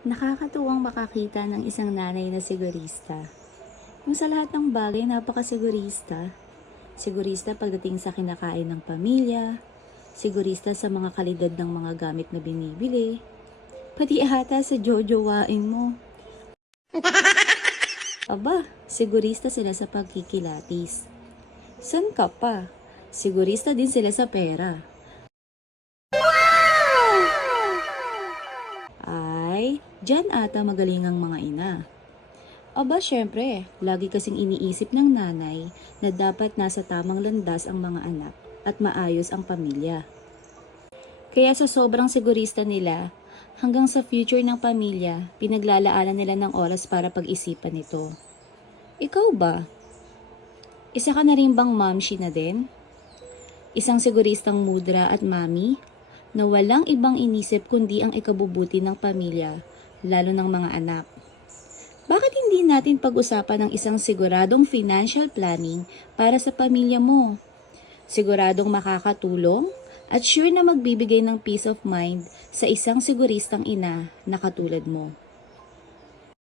Nakakatuwang makakita ng isang nanay na sigurista. Yung sa lahat ng bagay, napakasigurista. Sigurista pagdating sa kinakain ng pamilya, sigurista sa mga kalidad ng mga gamit na binibili, pati ata sa jojowain mo. Aba, sigurista sila sa pagkikilatis. San ka pa? Sigurista din sila sa pera. Ay, dyan ata magaling ang mga ina. Aba, syempre, lagi kasing iniisip ng nanay na dapat nasa tamang landas ang mga anak at maayos ang pamilya. Kaya sa sobrang sigurista nila, hanggang sa future ng pamilya, pinaglalaanan nila ng oras para pag-isipan ito. Ikaw ba? Isa ka na rin bang mamshi na din? Isang siguristang mudra at mami na walang ibang inisip kundi ang ikabubuti ng pamilya, lalo ng mga anak. Bakit hindi natin pag-usapan ang isang siguradong financial planning para sa pamilya mo? Siguradong makakatulong at sure na magbibigay ng peace of mind sa isang siguristang ina na katulad mo.